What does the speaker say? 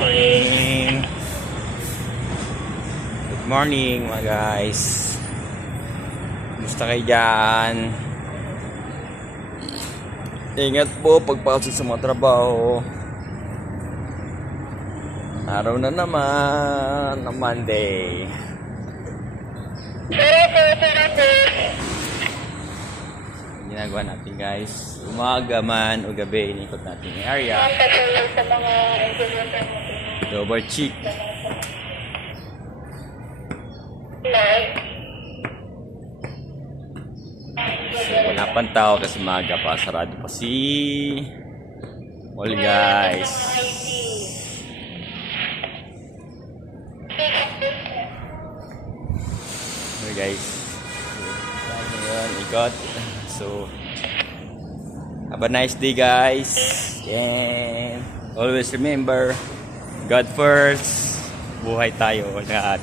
Morning. Good morning mga guys. Kumusta kayo dyan? Ingat po pagpasok sa mga trabaho. Araw na naman ng Monday. Ginagawa natin guys, umaga man o gabi, inikot natin yung area. Double check. So, wala pang tao kasi maaga pa, sarado pa si all guys. Okay guys, so, ngayon, ikot. So, have a nice day guys, and always remember, God first, buhay tayo lahat.